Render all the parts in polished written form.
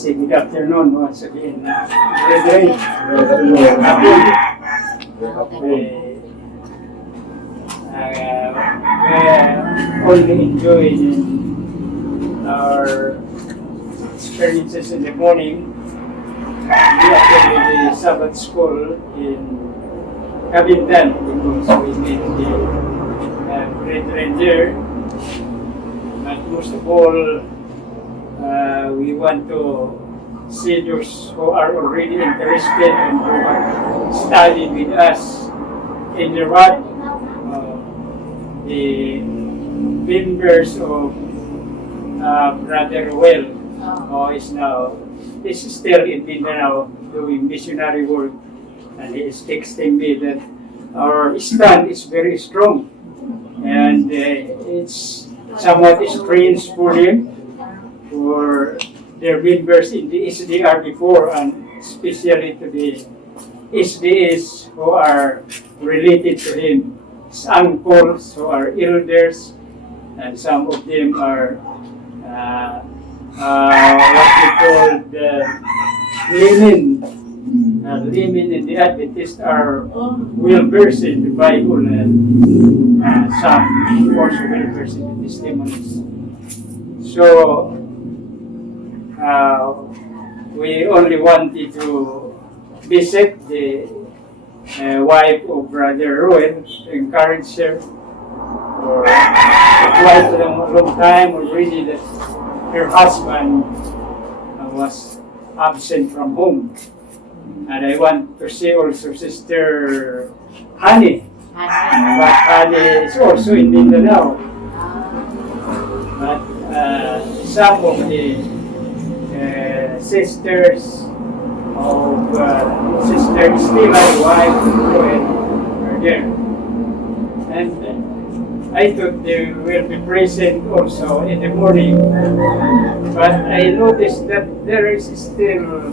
Say good afternoon once again. Brethren, we're only enjoying our experiences in the morning. We attended the Sabbath school in Cabindan because we met the brethren there. But most of all, we want to see those who are already interested and who have studied with us in the rod, the members of Brother Well, who is still in Mindanao doing missionary work, and he is texting me that our stand is very strong, and it's somewhat strange for him, for their members in the SDR before, and especially to the SDS who are related to him, his uncles who are elders, and some of them are what we call the laymen in the Adventists are well versed in the Bible, and some also well versed in the testimonies. So we only wanted to visit the wife of Brother Rowan to encourage her for quite a long time already that her husband was absent from home. And I want to see also Sister Honey. But Honey is also in Mindanao. But some of the sisters of Sister Stella's wife are there. And I thought they will be present also in the morning. But I noticed that there is still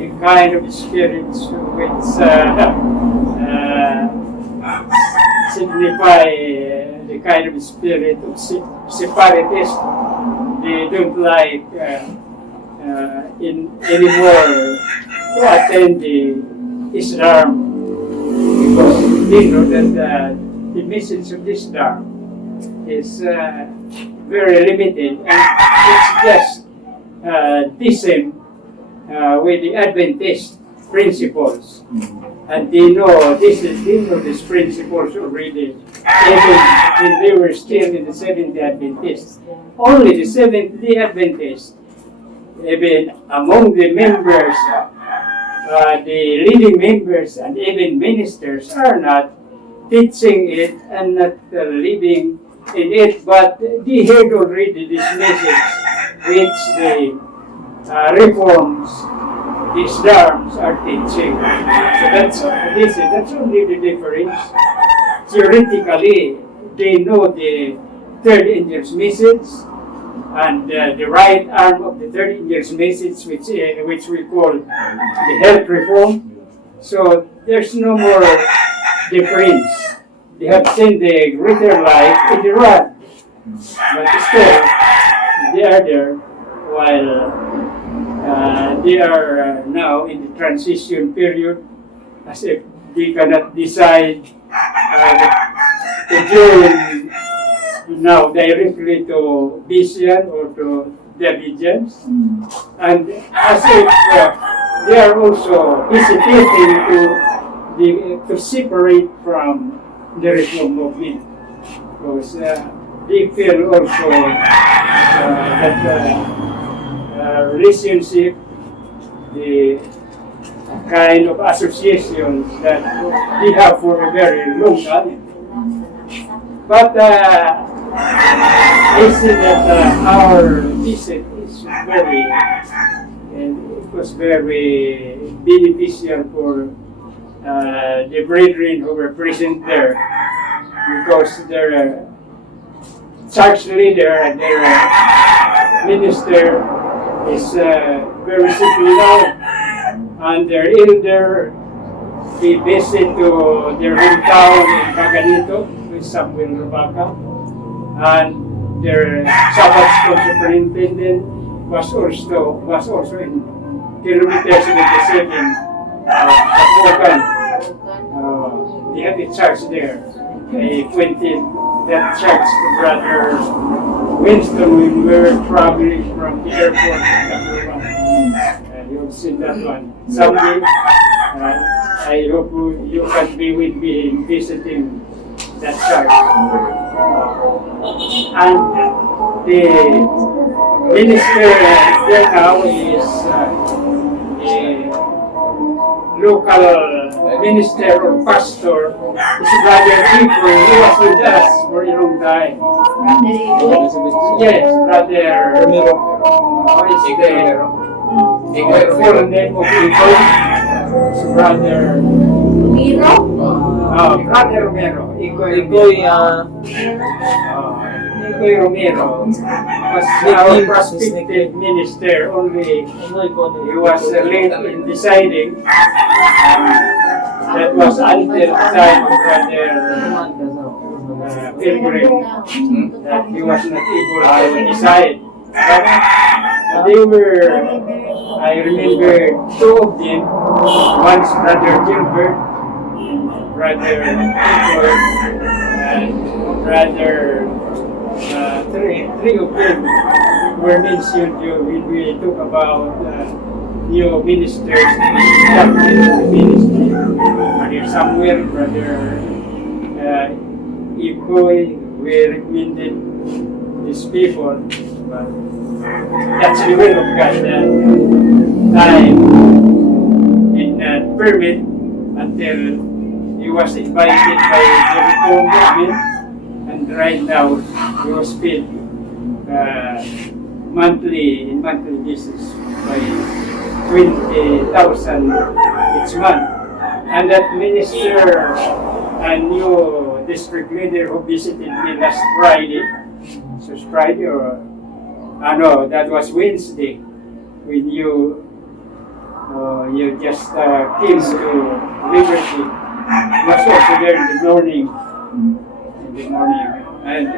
a kind of spirit which signify the kind of spirit of separatist. They don't like anymore to attend the Islam because they know that the message of Islam is very limited, and it's just the same with the Adventist principles. And they know these principles already, even when they were still in the Seventh-day Adventists. Only the Seventh-day Adventists, even among the members, the leading members and even ministers are not teaching it and not living in it, but they heard already this message which the reforms, the Islams are teaching. So that's only the difference. Theoretically, they know the third angel's message and the right arm of the third angel's message, which we call the health reform. So there's no more difference. They have seen the greater light in the rod, but still they are there while they are now in the transition period, as if they cannot decide to join now directly to Vision or to Davidians, and as if they are also hesitating to separate from the reform movement, because they feel also that relationship, the kind of associations that they have for a very long time. But I see that our visit is was very beneficial for the brethren who were present there, because their church leader and their minister is very sick now, and their elder, we visit to their hometown in Caganito with Samuel Rubaca, and their Sabbath school superintendent was also in kilometer 77 Kapukan. They had a church there. They pointed that church to Brother Winston when we were traveling from the airport to Kapukan. You've seen that one. Someday, I hope you can be with me in visiting that church. And the minister there now is a local minister or pastor. Is Brother Iko. He was with us for a long time. Yes, Brother Romero. Is the full name of Iko? Brother Romero. Brother Romero. Ikoy Romero was our prospective minister, only he was late in deciding. That was until the time of Brother Pilgrim that he was not able to decide. But they were, I remember two of them, once Brother Gilbert, Brother Edward, and Brother three of them were mentioned when we talk about new ministers in the ministry. Brother Samuel, Brother Ikoy, we recommended these people. But that's the will of God that time did not permit until he was invited by the reform movement. And right now, we was paid monthly basis by 20,000 each month. And that minister, a new district leader who visited me last Friday, so it's Friday or no, that was Wednesday, when you just came to Liberty. Was also there in the morning. And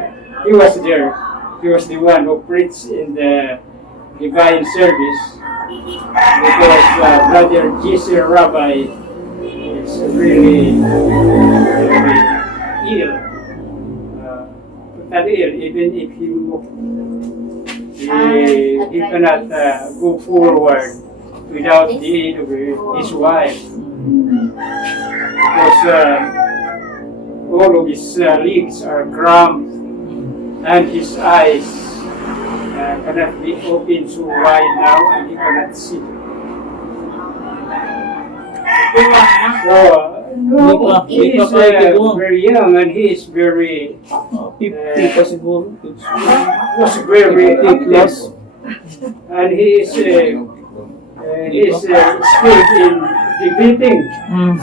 he was there. He was the one who preached in the divine service, because Brother J.C. Rabbi is really ill. Totally ill, even if he cannot go forward without the aid of his wife. Because all of his legs are cramped and his eyes cannot be opened so wide now, and he cannot see. So, he is very young, and he is very 50 pa siguro. was very active, and he is skilled in debating. And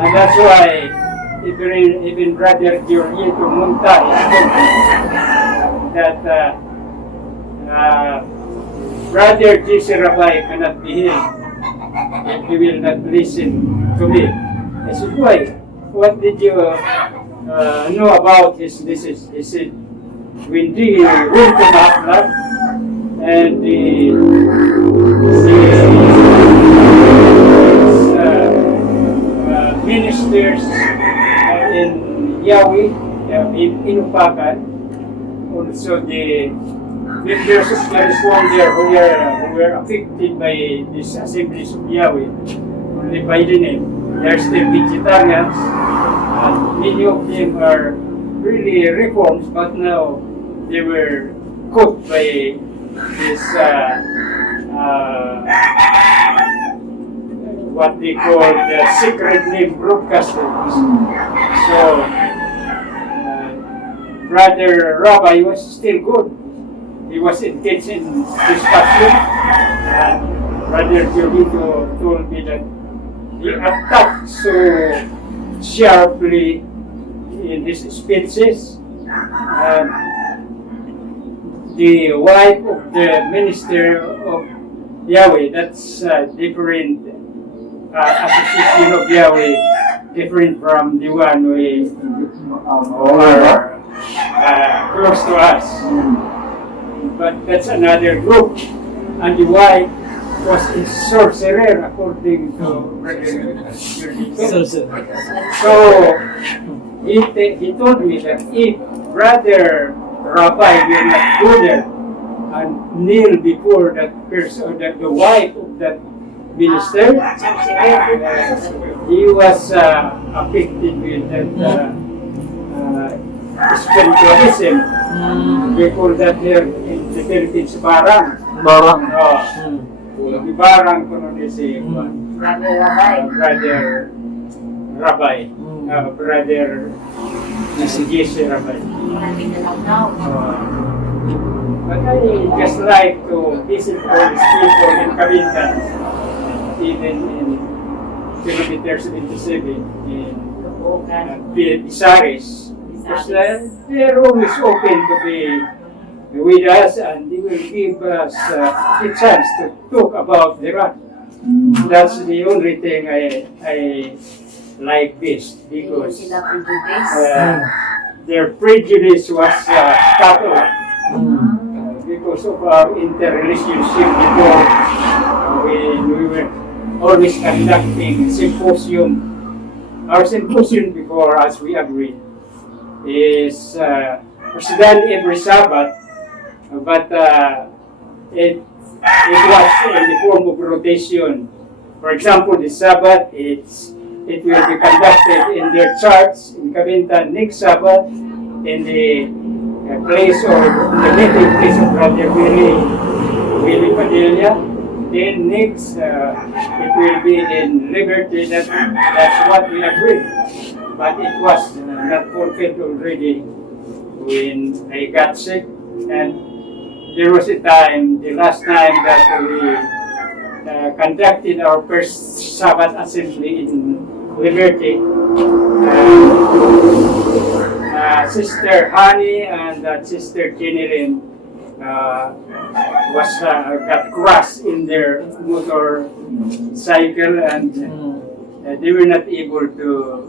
that's why even Brother Giorgito Monta that Brother J.C. Rabbi cannot be healed if he will not listen to me. I said, why? What did you know about his disease? He said, when they went to Matlav and the ministers in Yahweh, in Inupakan, also the members of the reform there who were affected by these assemblies of Yahweh, only by the name. They are still vegetarians, and many of them are really reforms, but now they were caught by this what they call the secret name broadcasters. So Brother Rabbi was still good. He was engaged in discussion, and Brother Giolito told me that he attacked so sharply in his speeches. The wife of the minister of Yahweh, that's different association of Yahweh, different from the one who are close to us. but that's another group. And the wife was a sorcerer, according to Brother So he told me that if Brother Rabbi will not go there and kneel before that person, the wife of that minister, he was affected with that spiritualism. We call that here in the Philippines, barang. Barang. The barang kuno ni si Brother Rabbi. Brother Jesse Rabbi. But I just like to visit all these people in Cavintan, even in kilometer 77 in Pisaris. Because they're always open to be with us, and they will give us a chance to talk about Iraq. That's the only thing I like best, because their prejudice was cut off because of our interrelationship before. We were always conducting symposium. Our symposium before, as we agreed, is was done every Sabbath, but it was in the form of rotation. For example, the Sabbath, it will be conducted in their church in Cavintan. Next Sabbath, in the place or the native place of Brother Willie Padilla. Then next, it will be in Liberty. That's what we agreed. But it was not fulfilled already when I got sick. And there was a time, the last time that we conducted our first Sabbath assembly in Liberty. Sister Honey and Sister Jenny got crushed in their motorcycle, and they were not able to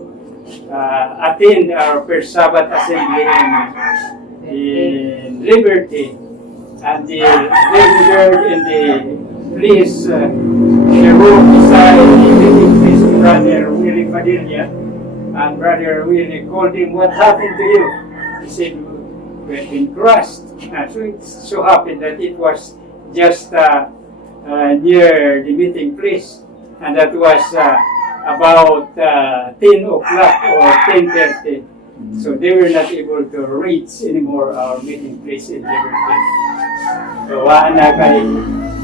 attend our first Sabbath assembly in Liberty. And they were in the place, the room beside the meeting place of Brother Willie Padilla. And Brother Willie called him, "What happened to you?" He said, "We had been crushed." So it so happened that it was just near the meeting place. And that was about 10 o'clock or 10:30. So they were not able to reach anymore our meeting place in Liberty. So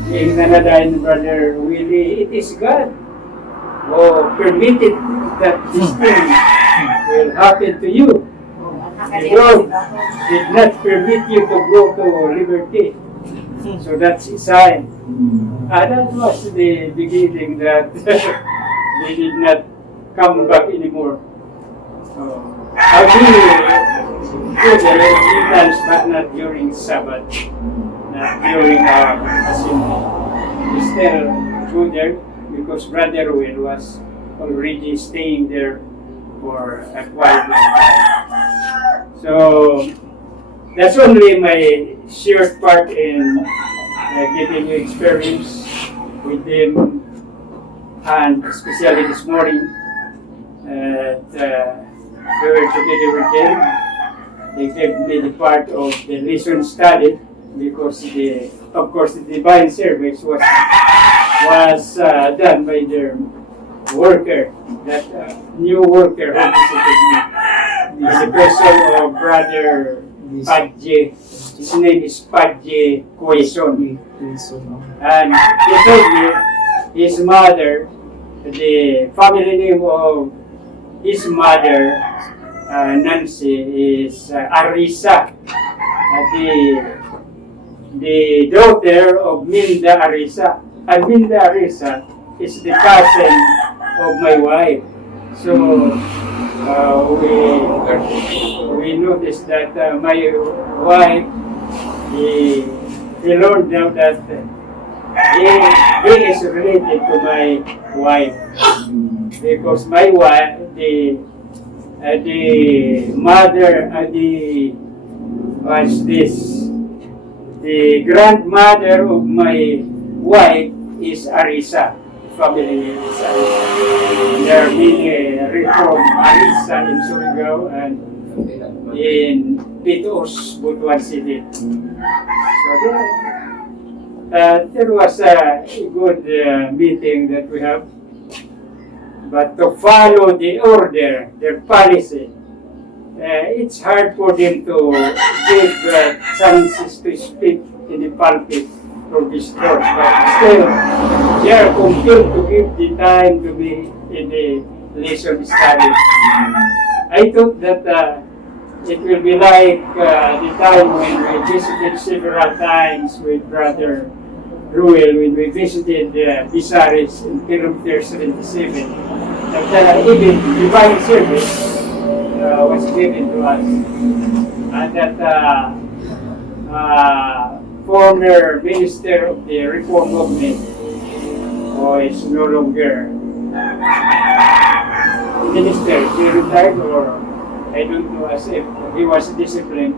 kay nanadayan Brother Willie, it is God who permitted that this thing will happen to you. The Lord did not permit you to go to Liberty. So that's a sign. That was the beginning that they did not come back anymore. I'll be good few times, but not during Sabbath, not during our assembly. We still go there because Brother Will was already staying there for a quite long time. So that's only my short part in giving you experience with them, and especially this morning. We were together with them. They gave me the part of the lesson study because of course the divine service was done by their worker, that new worker who visited me. The person of Brother Padje. His name is Padje Quaison. And he told me his mother, the family name of his mother, Nancy, is Arisa, the daughter of Minda Arisa. And Minda Arisa is the cousin of my wife. So we noticed that my wife, he learned now that he is related to my wife, because my wife, the mother, was this The grandmother of my wife is Arisa. Family name is Arisa. There are many reform Arisa in Surigao and in Pitos, Butuan City. So there was a good meeting that we have. But to follow the order, their policy, it's hard for them to give chances to speak in the pulpit for this church. But still, they are compelled to give the time to be in the lesson study. I thought that it will be like the time when we visited several times with Brother Ruel when we visited Bisares in kilometer 77. That even divine service was given to us. And that former minister of the Reform Movement who is no longer minister, he retired or I don't know as if he was disciplined.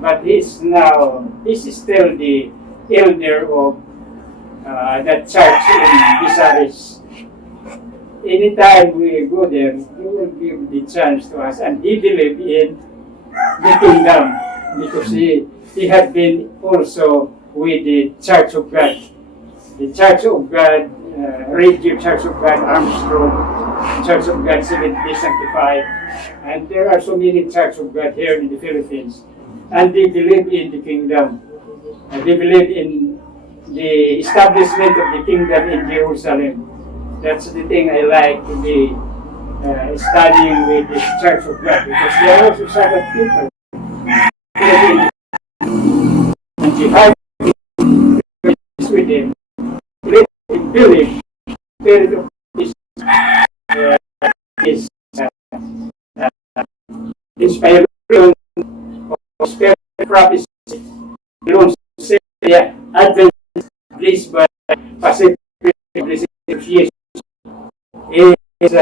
But he's still the elder of that church in Bisares. Anytime we go there, he will give the chance to us, and he believed in the kingdom because he had been also with the Church of God. The Church of God, Radio Church of God, Armstrong, Church of God, Seventh-day Sanctified, and there are so many Church of God here in the Philippines, and they believe in the kingdom. They believe in the establishment of the kingdom in Jerusalem. That's the thing I like to be studying with the Church of God because they are also Sabbath people. And the heart is with them. Let him believe spirit of this is inspiration of spirit prophecy. You don't say Advent please by Pacific yes. Is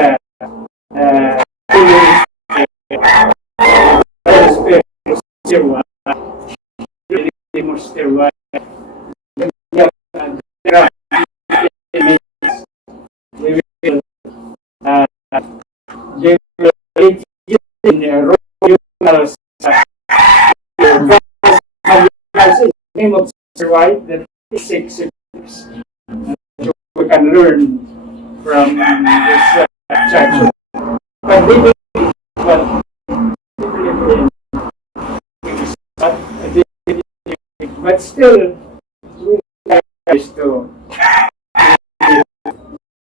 name of right that is 6 steps. We can learn from this church. But they believe but still, we have to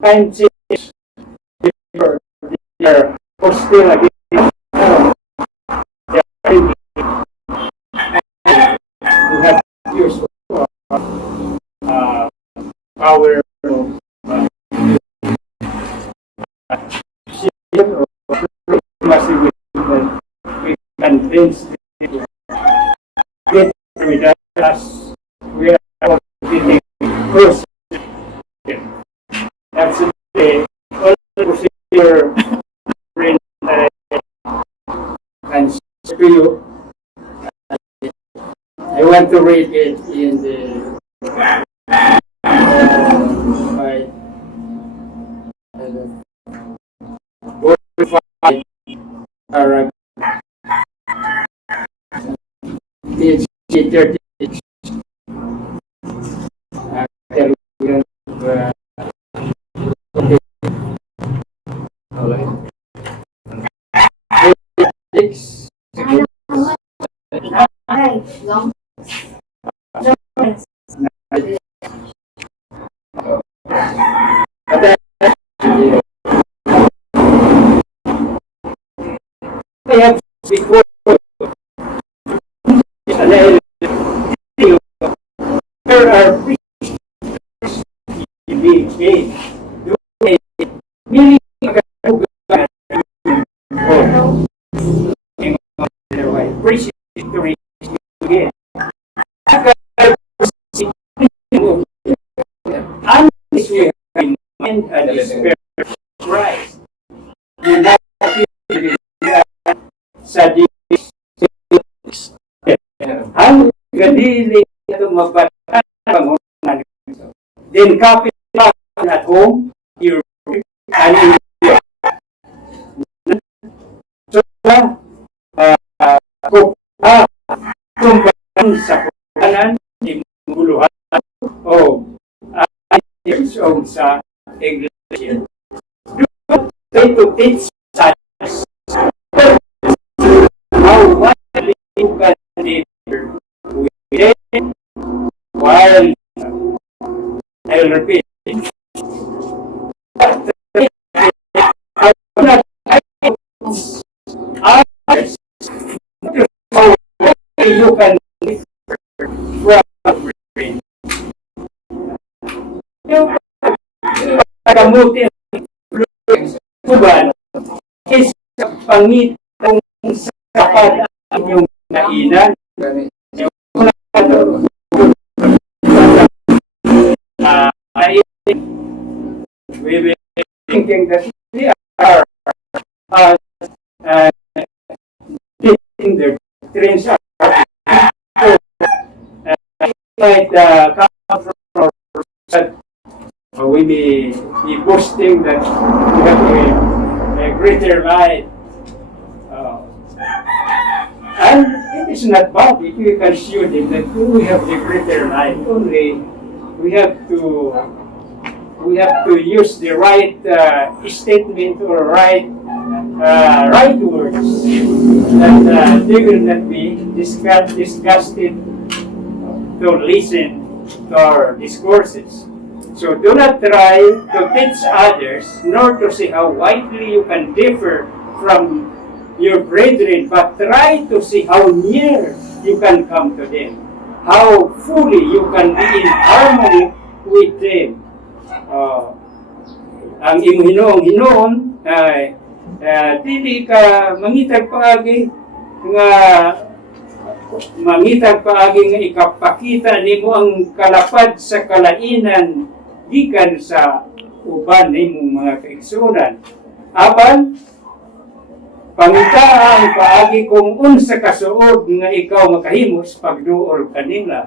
find change for their hostile against we have used power we convince people get with us. We are all getting close. That's the procedure and to you. I want to read it in the paragraph page 30. I have before there are being made. Really, appreciate the reason again. I'm this way in mind and despair Christ. You not sa I'm gonna Hindi ito mabatan ang pangunan. Then kapit at home, your and in so kung sa kuhanan, imuluhan o items o sa iglesia. Try to teach us how widely you can live with them while I'll repeat. Others, how you can live from brain. Yung pagamutin suban is pangitong sapat ang inyong kainan. We will be thinking that they are getting their trains up. Might come from we may be boasting that we have a greater light. And it is not bad if you can show them that we have the greater light. Only we have to use the right statement or right words that they will not be disgusted to listen to our discourses. So do not try to teach others, nor to see how widely you can differ from your brethren, but try to see how near you can come to them, how fully you can be in harmony with them. Ang imong hinoon ay dili ka mangitag paagi nga ikapakita nimo ang kalapad sa kalainan gikan sa uban nimong mga kaigsunan. Apan pangita ang paagi kung unsa kasuod nga ikaw makahimos pagduol kanila.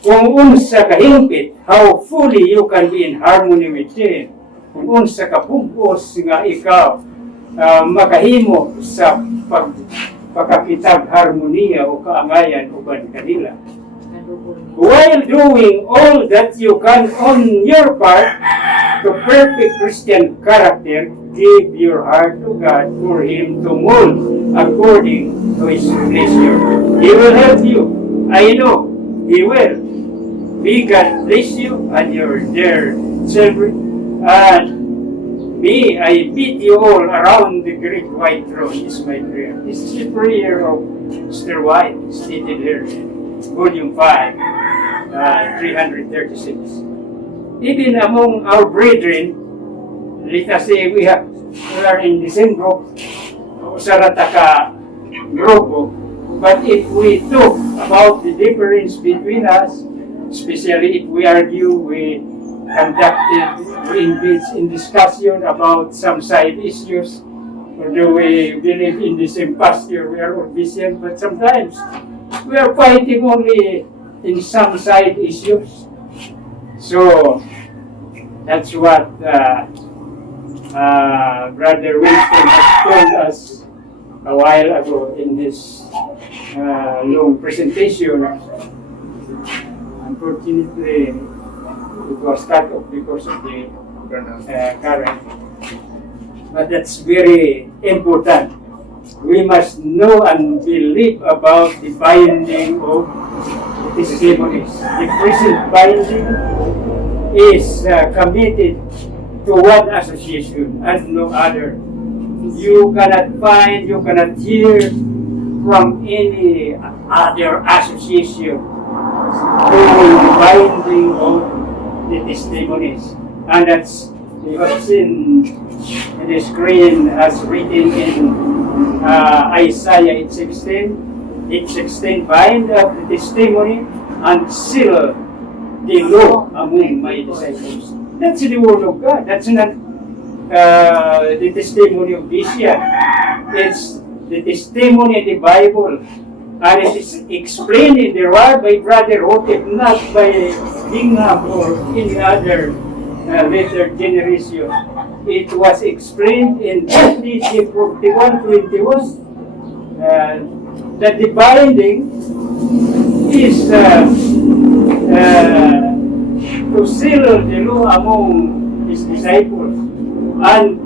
Kung unsa kahimpit, how fully you can be in harmony with them. Kung unsa kapugos nga ikaw makahimo sa pagkakitag harmonia o kaangayan uban kanila. While doing all that you can on your part to perfect Christian character, give your heart to God for Him to mold according to His pleasure. He will help you. I know He will. May God bless you and your dear children. And may I meet you all around the great white throne is my prayer. This is the prayer of Mr. White, stated here in Volume 5, 336. Even among our brethren, let us say we are in the same group, Sarataka group, but if we talk about the difference between us, especially if we argue, we engage in discussion about some side issues, although we believe in the same pasture, we are all Vision, but sometimes we are fighting only in some side issues. So that's what Brother Winston has told us a while ago in this long presentation. Unfortunately, it was cut off because of the current. But that's very important. We must know and believe about the binding of the testimonies. The present binding is committed to one association and no other. You cannot hear from any other association the binding of the testimonies. And that's you have seen in the screen as written in Isaiah 8:16, bind up the testimony and seal the law among my disciples. That's the word of God. That's not the testimony of Vision. It's the testimony of the Bible And it is explained in the rod by Brother Hotep, not by Bingham or any other later generation. It was explained in TG 41:21 that the binding is to seal the law among his disciples. And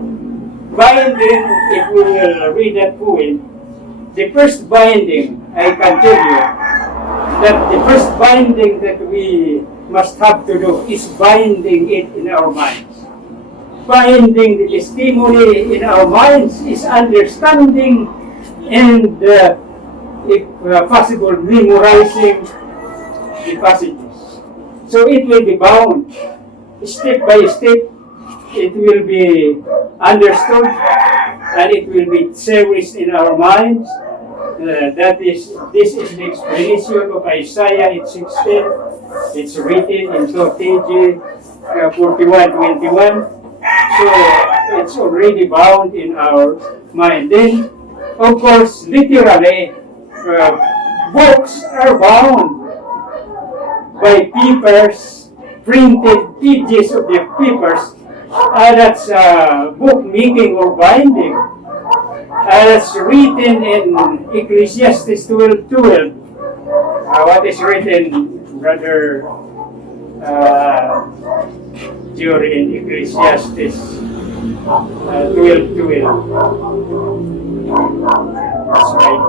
binding, if we will read that poem, the first binding, I can tell you, that the first binding that we must have to do is binding it in our minds. Binding the testimony in our minds is understanding and, if possible, memorizing the passages. So it will be bound. Step by step, it will be understood and it will be cherished in our minds. This is the explanation of Isaiah 16. It's written in TG 41:21. So it's already bound in our mind. Then, of course, literally, books are bound by papers, printed pages of the papers. That's book making or binding. That's written in Ecclesiastes 12:12. What is written, Brother during Ecclesiastes 12:12? That's right.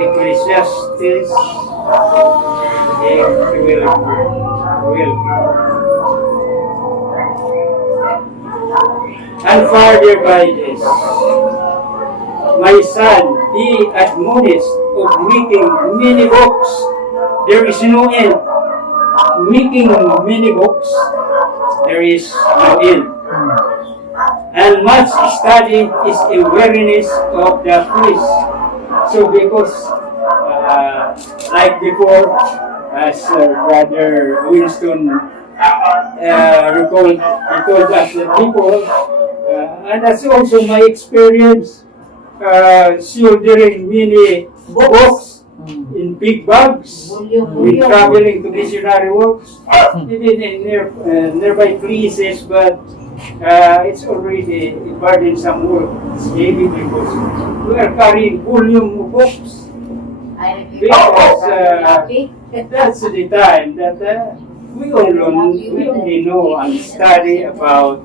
Ecclesiastes 12:12. And further by this, my son, be admonished of making many books. There is no end. Making many books, there is no end. And much study is awareness of the flesh. So because, like before, as Brother Winston recalled, he told us that people, and that's also my experience, shouldering many books in big bags when traveling to missionary works, even in nearby places, but it's already burdensome work. It's heavy because we are carrying volume of books. Because that's the time that we only know and study about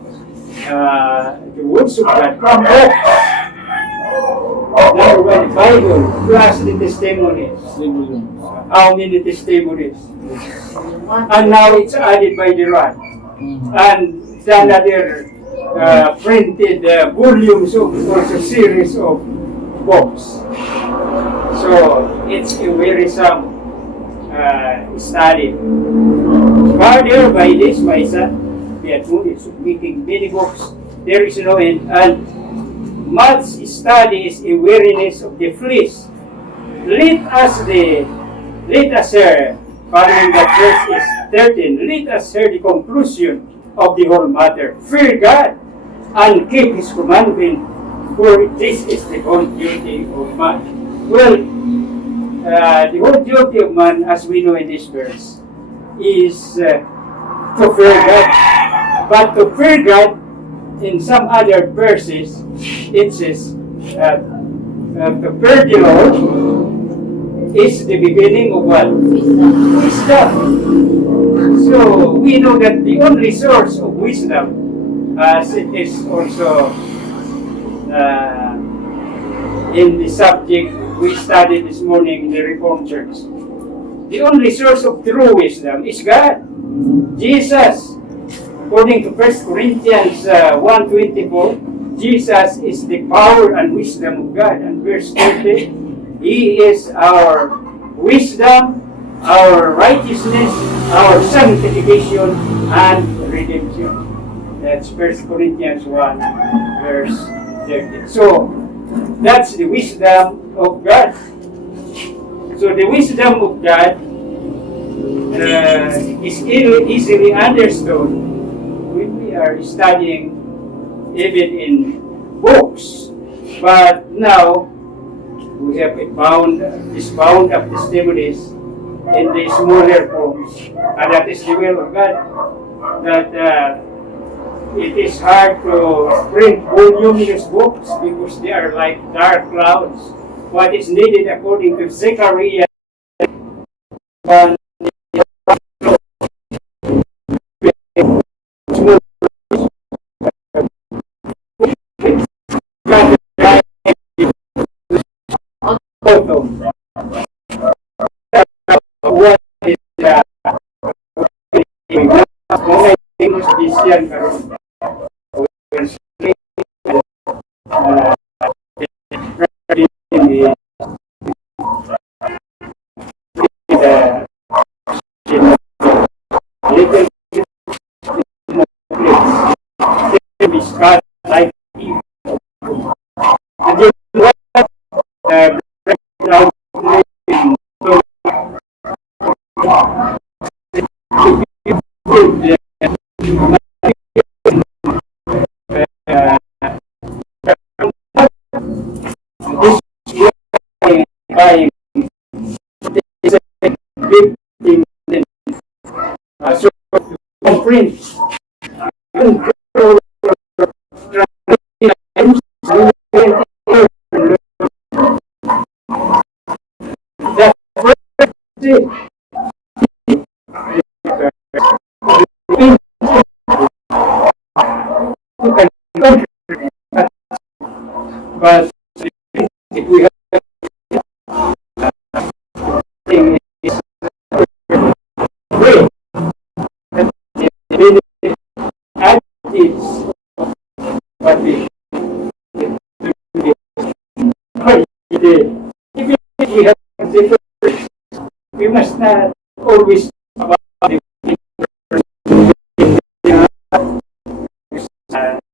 the words of God from books. Number one, Bible plus the testimonies. How many testimonies? And now it's added by the rod. And another printed volumes of also series of books. So it's a wearisome study. Further by this, my son, the admonition of making many books, there is no end. And much study is a weariness of the flesh. Let us hear, following that verse is 13, let us hear the conclusion of the whole matter. Fear God and keep His commandment, for this is the whole duty of man. Well, the whole duty of man, as we know in this verse, is to fear God. But to fear God, in some other verses, it says to fear the Lord is the beginning of what? Wisdom. So we know that the only source of wisdom, as it is also in the subject we studied this morning in the Reformed Church, the only source of true wisdom is God, Jesus. According to 1 Corinthians 1:24, Jesus is the power and wisdom of God. And verse 30, He is our wisdom, our righteousness, our sanctification, and redemption. That's 1 Corinthians 1, verse 30. So, that's the wisdom of God. So, the wisdom of God is easily understood when we are studying even in books. But now, we have this bound of testimonies in the smaller forms. And that is the will of God. That it is hard to print voluminous books because they are like dark clouds. What is needed according to Zechariah 1, what is mga things this yan karon. Little discuss like and then what background by is a big thing so print but if we have thing is great and it's what we if we have different we must not always about the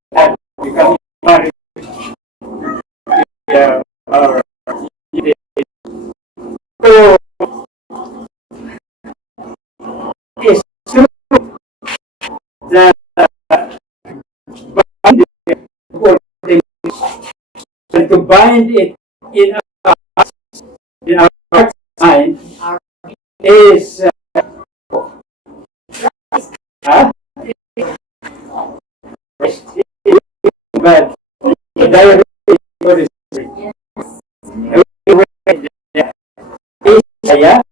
that becoming married or so it's true that bind it and to bind it in our heart's mind is but directly what is saya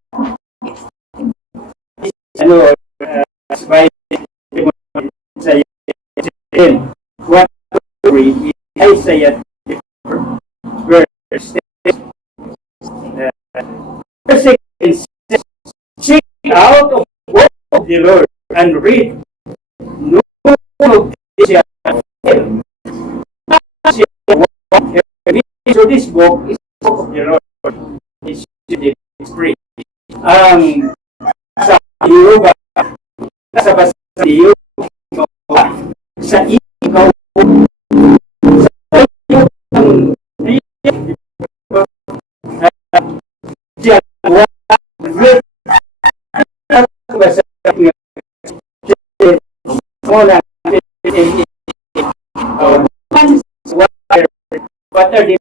ano by saya what I say at verse seek out of word of the Lord and read no of this so this book is the book of the Lord. It's free. Sa iyo ba? Sa basa iyo sa ikaw sa iyo ang what are the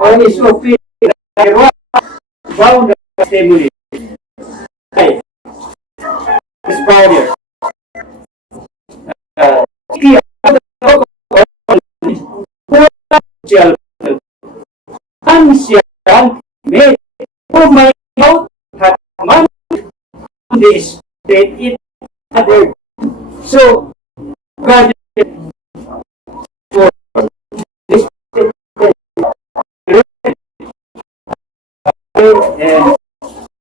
on his opinion, bound testimony. His father. Ang siyang may pumayaw at man the spirit it other. So, God for this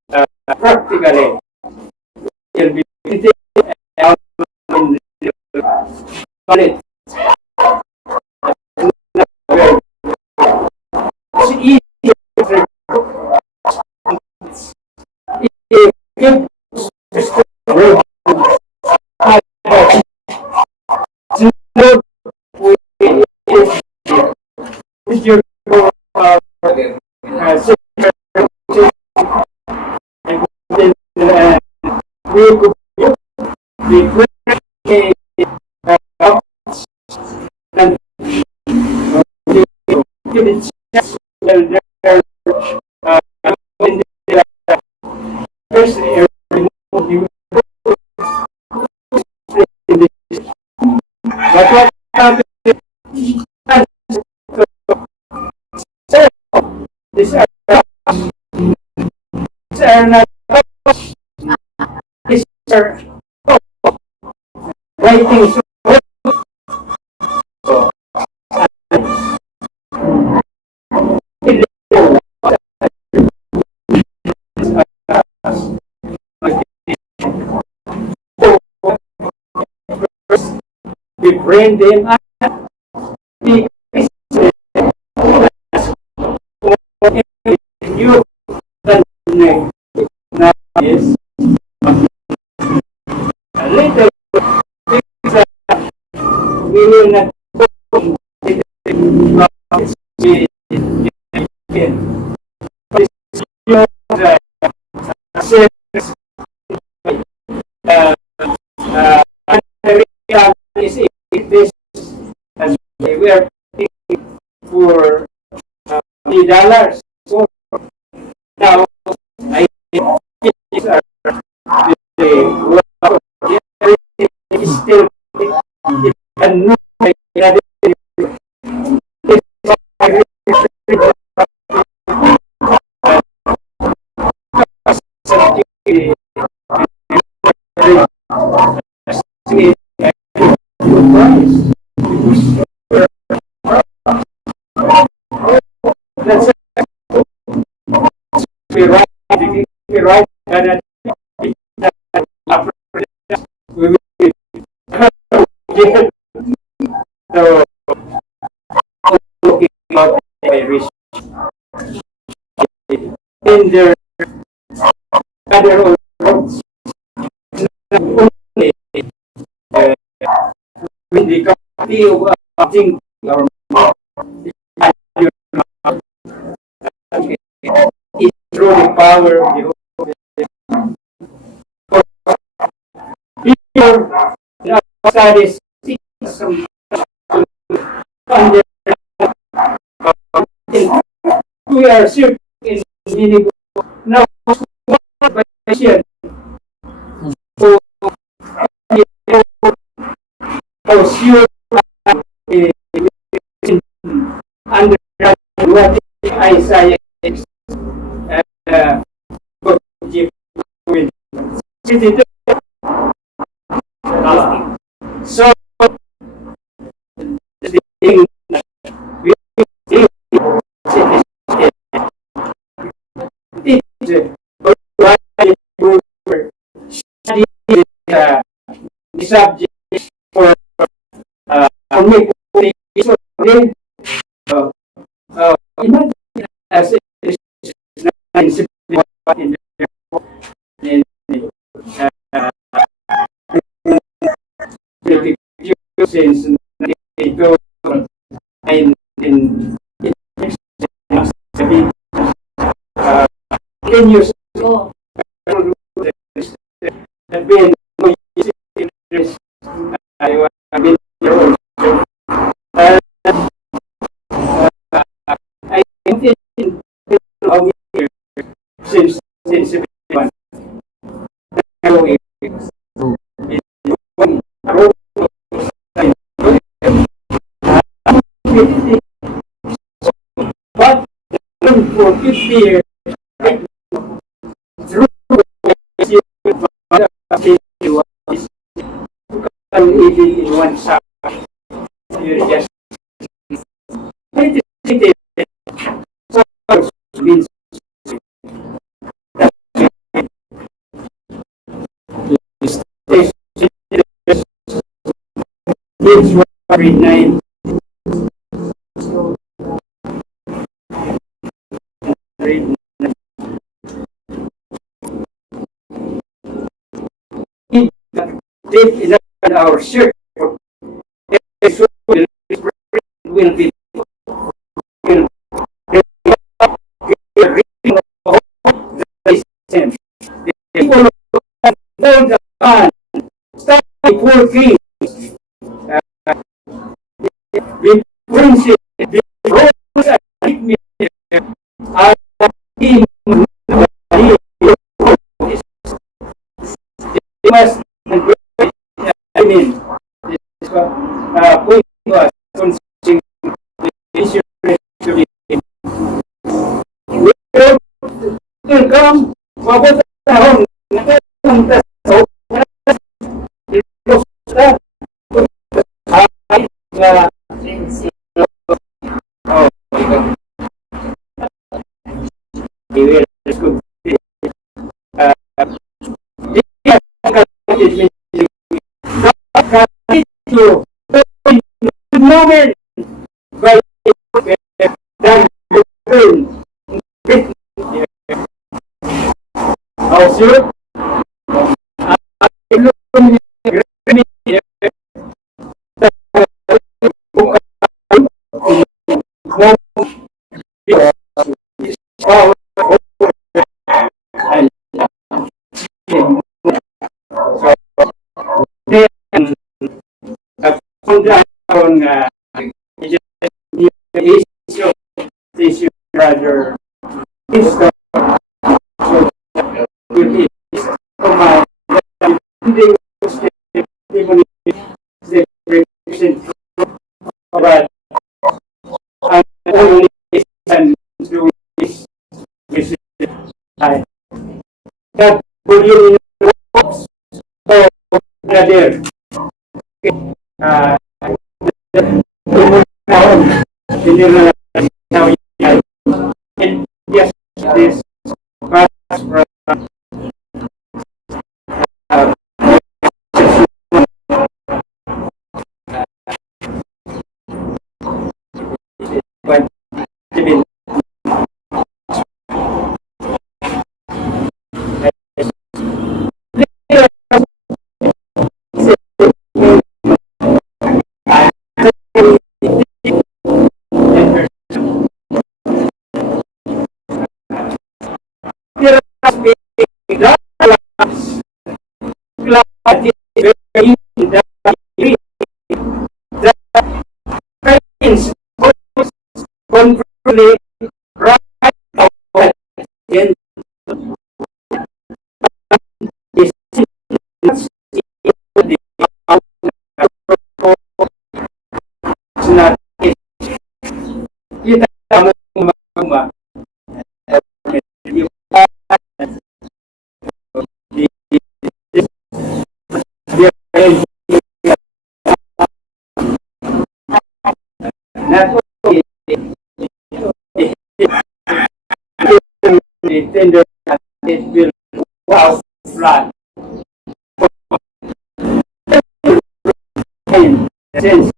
and practically will be out in the palette. It's easy to But what happened? So, these are not these are writing so we bring them up. You can now is a little things that we will not is this as we are paying for $3. So now I these are the is still it can no that's we right and we will so looking at my research in their other roads only with the quality of thing or it truly power the people studies some under we are certain in meaning now by so sure under what Isaiah is with so the thing we the subject for communication imagine as it is in the since it goes in can you have been I've been I think in a year since 71 but for 50 years through living in one side you just means grade 9 grade 9 in our shirt will be will the people of the man start working with principle the roles and dignity are in must I mean this one Point was considering the issue to be welcome. Mabot tahon na sa moment by also on issue rather so with it my they represent but I only can do this visit I that would you so brother and yes this pass from but conversely right out in this not kita mo not only the tender it will wow flat and since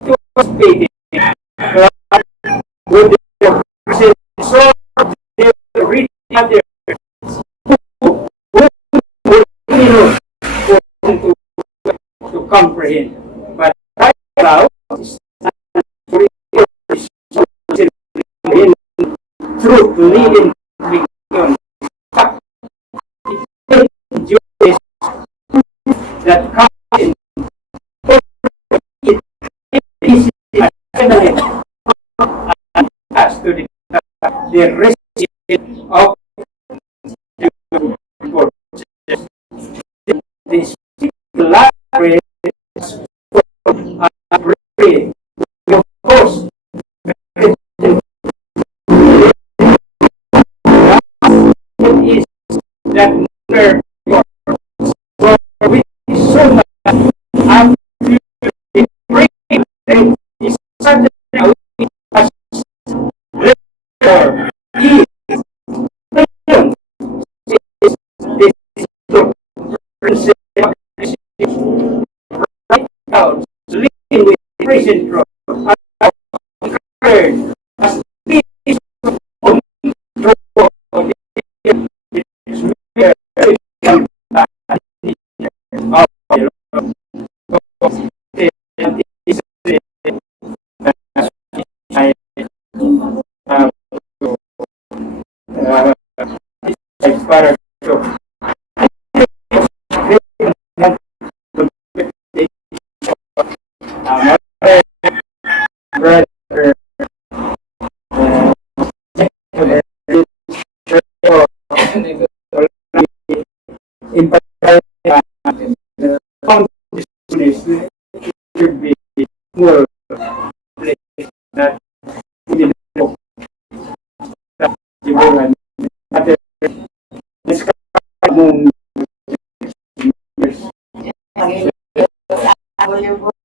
it was paid would so they read other to comprehend but right now through leading beyond that comes in it is as to the recipient of this library of course is that where with so much and is suddenly as right out living with prison drug as this your